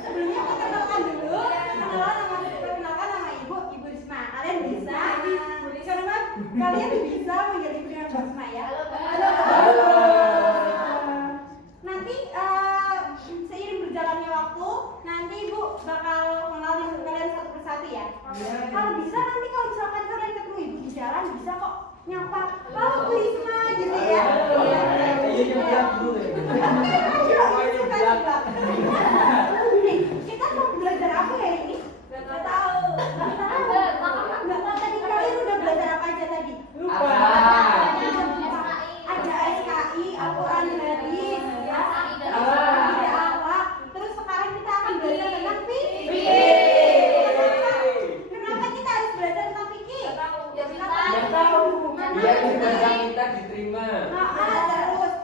Sebelumnya perkenalkan dulu, perkenalkan nama Ibu Risma. Kalian bisa manggil Ibu dengan Bu Risma ya. Halo. Nanti seiring berjalannya waktu, nanti Ibu bakal kenalin kalian satu persatu ya. Kalau bisa nanti kalau misalkan kalian ketemu Ibu di jalan bisa kok nyapa, halo Bu Risma gitu ya. Kita mau belajar apa ya ini? Nggak tahu. Tadi kalian udah belajar apa aja tadi? Lupa. Ada SKI, Al-Quran Hadis, ya. Ada akhlak. Terus sekarang kita akan belajar tentang fikih. Kenapa kita harus belajar tentang fikih? Nggak tahu. Biar ibadah kita diterima. Terus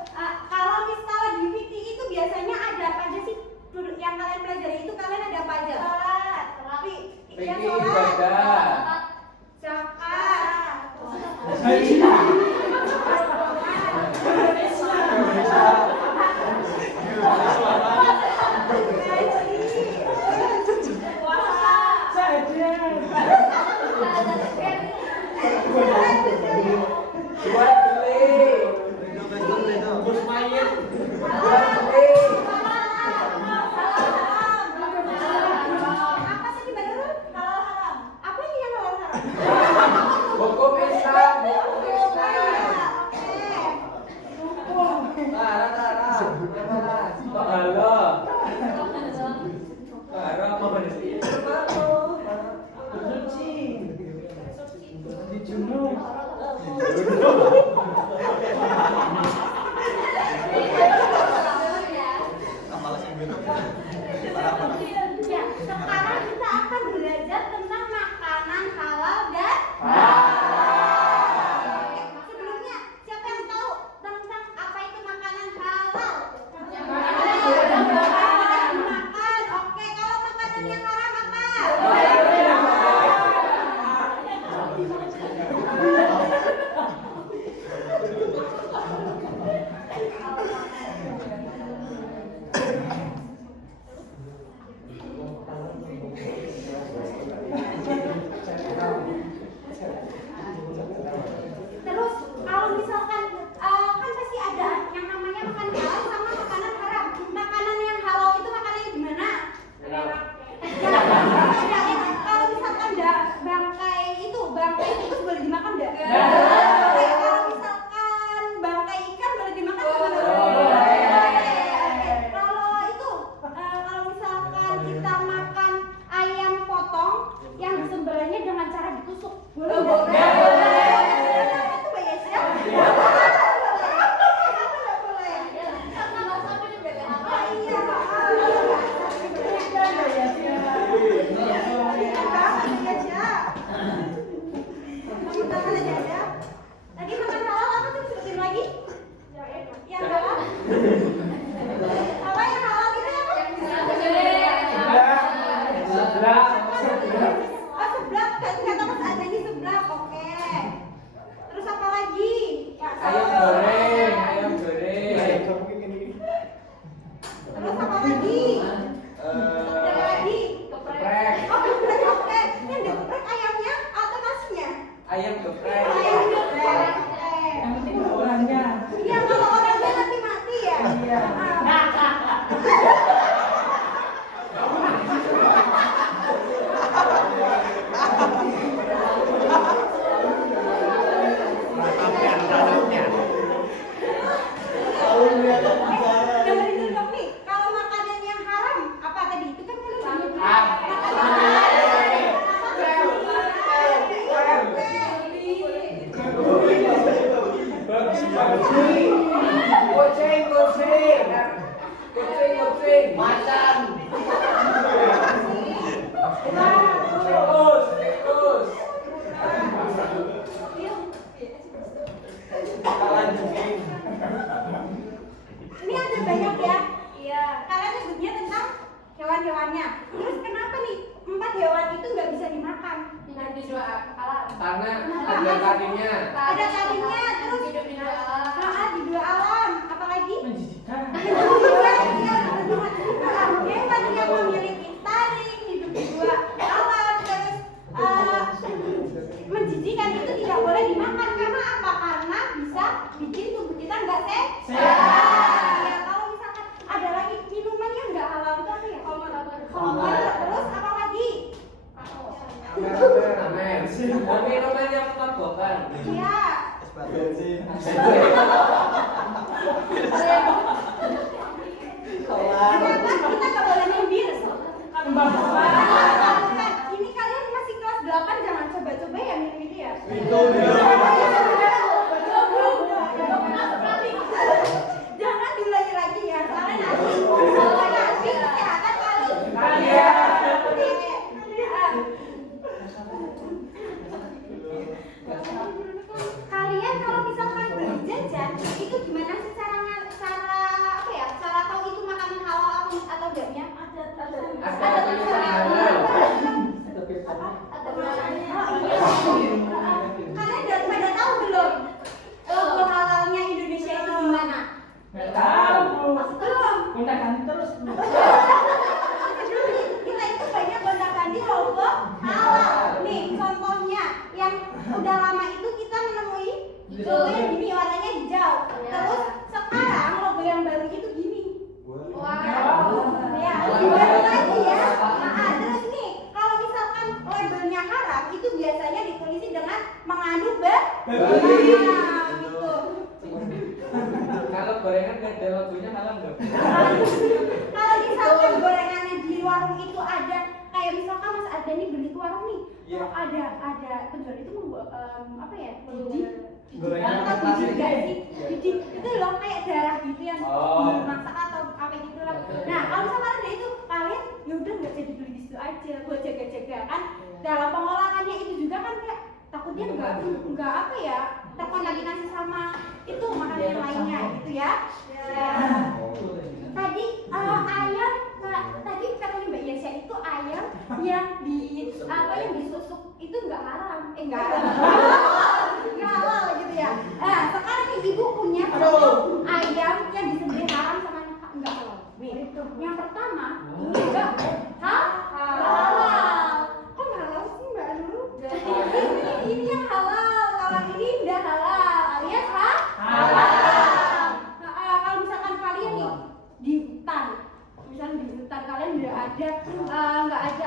kalau misalnya di fikih itu biasanya ada apa aja sih? Yang kalian pelajari itu kalian ada apa aja? Fikih ibadah. Zakat. Sekarang kita akan belajar tentang makanan halal dan sebelumnya siapa yang tahu tentang apa itu makanan halal? Makan. Oke, kalau makanan yang haram apa? Terus kalau misalkan kan pasti ada yang namanya makan halal sama makanan haram. Makanan yang halal itu makanannya gimana? Kalau misalkan bangkai itu boleh dimakan enggak? Kalau misalkan bangkai ikan boleh dimakan enggak? Kalau misalkan kita makan ayam potong yang disembelihnya dengan cara ditusuk, boleh enggak? Itu banyak ya. Tadi makan halal apa tuh, sebutin lagi? Yang halal? Apa yang halal itu apa? Seblak, kata Mas Adani seblak, oke. Terus apa lagi? Ayam goreng. Terus apa lagi? Geprek. Oh, geprek, oke. Yang geprek ayamnya atau nasinya? Ayam geprek. Ayam geprek. Yang penting orangnya. Iya, kalau orangnya nanti mati ya. ada lagunya halal nggak? Kalau misalkan gorengannya di warung itu ada, kayak misalkan Mas ada nih beli ke warung nih, Iya. ada penjual itu apa ya? Gorengan Atau apa sih? juga sih, itu loh kayak darah gitu yang Oh. dimasak atau apa gitu lah. Nah kalau misalkan ada itu kalian ya udah nggak jadi beli di situ aja buat jaga-jaga kan. Dalam pengolahannya itu juga kan kayak takutnya nggak apa ya terkontaminasi sama itu makanan yang lainnya gitu ya. Tadi ayam tadi katanya Mbak Yesya itu ayam yang yang disusuk itu nggak haram, nggak halal gitu ya. Nah sekarang ibu punya ayam yang disembelih haram sama nggak halal. Nih yang pertama ini enggak halal. Kok nggak halal sih Mbak Nurul? Ini yang halal, kalau ini nggak halal alias halal. Kalau misalkan kalian nih di hutan, misalnya di hutan kalian nggak ada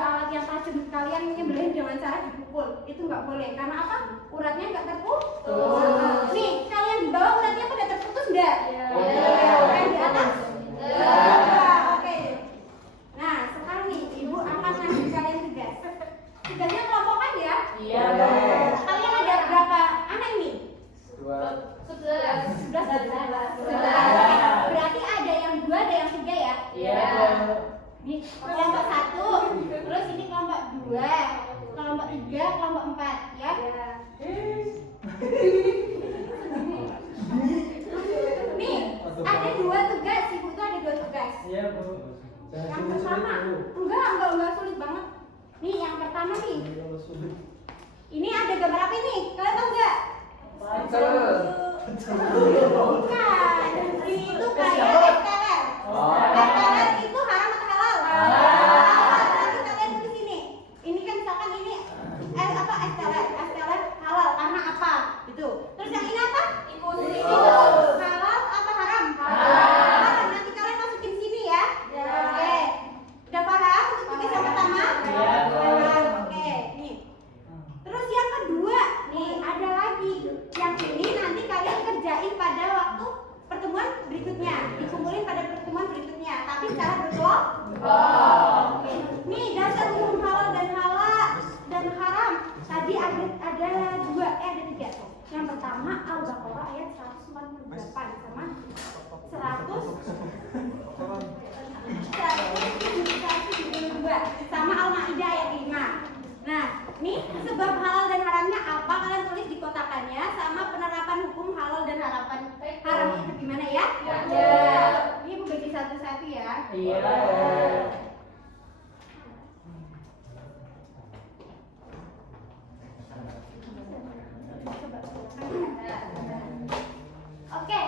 alat yang tajam, kalian nyembelih dengan cara dipukul, itu nggak boleh karena apa? Uratnya nggak terputus. Nih kalian di bawah uratnya pada terputus nggak? Yang di atas? Oke. Nah sekarang nih ibu akan ngasih kalian tugas. Tugasnya kelompokan ya? Iya. Kalian ada berapa anak ini? 2. 11. Berarti ada yang 2, ada yang 3 ya? Iya. Ini kelompok 1, terus ini kelompok 2, kelompok 3, kelompok 4 ya? Nih, ada 2 tugas, ibu tuh ada 2 tugas. Iya, Bu. Yang pertama, enggak sulit banget. Nih, yang pertama nih. Ini ada gambar apa ini? Kalian tahu nggak? Bukan. Ini itu kayak esteller. Esteller itu haram atau halal? Halal. Nanti kalian tulis ini. Ini kan misalkan ini esteller halal karena apa? Gitu. Terus yang ini apa? Tikus. Halal apa haram? Halal. Nanti kalian masukin sini ya. Oke. Udah paham untuk tugas yang pertama? Oke. Nih. Terus yang kedua, nih ada lagi. Yang ini nanti kalian kerjain pada waktu pertemuan berikutnya, dikumpulin pada pertemuan berikutnya, tapi secara berkelompok. Oke. Nih dasar hukum halal dan haram. Tadi ada 3. Yang pertama Al-Baqarah ayat 148 sama 172 sama Al-Maidah ayat 5. Nah, nih sebab halal dan haramnya apa kalian tulis di kotakannya sama penerapan hukum halal dan haram itu gimana ya? Ya. Ini ibu bagi satu-satu ya. Iya. Oke,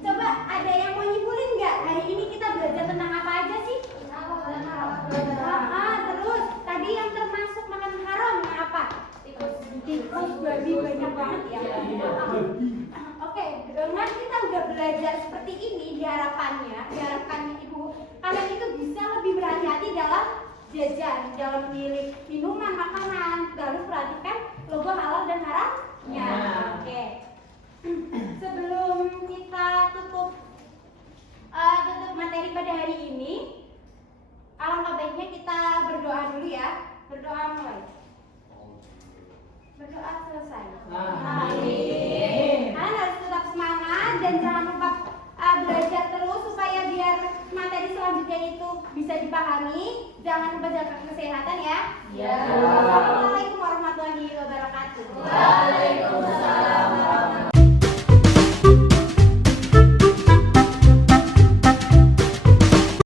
coba ada yang mau nyimpulin nggak? Hari ini kita belajar tentang apa aja sih? Terus tadi yang termasuk makanan haram yang apa? Tikus, babi, banyak banget ya. Oke, dengan kita udah belajar seperti ini, diharapkannya ibu kalian itu bisa lebih berhati-hati dalam jajan, dalam memilih minuman, makanan, lalu perhatikan logo halal dan haramnya. Oke. Sebelum kita tutup materi pada hari ini, alangkah baiknya kita berdoa dulu ya. Berdoa mulai. Berdoa selesai. Amin. Kalian harus tetap semangat dan jangan lupa belajar terus supaya biar materi selanjutnya itu bisa dipahami. Jangan lupa jaga kesehatan ya. Iya.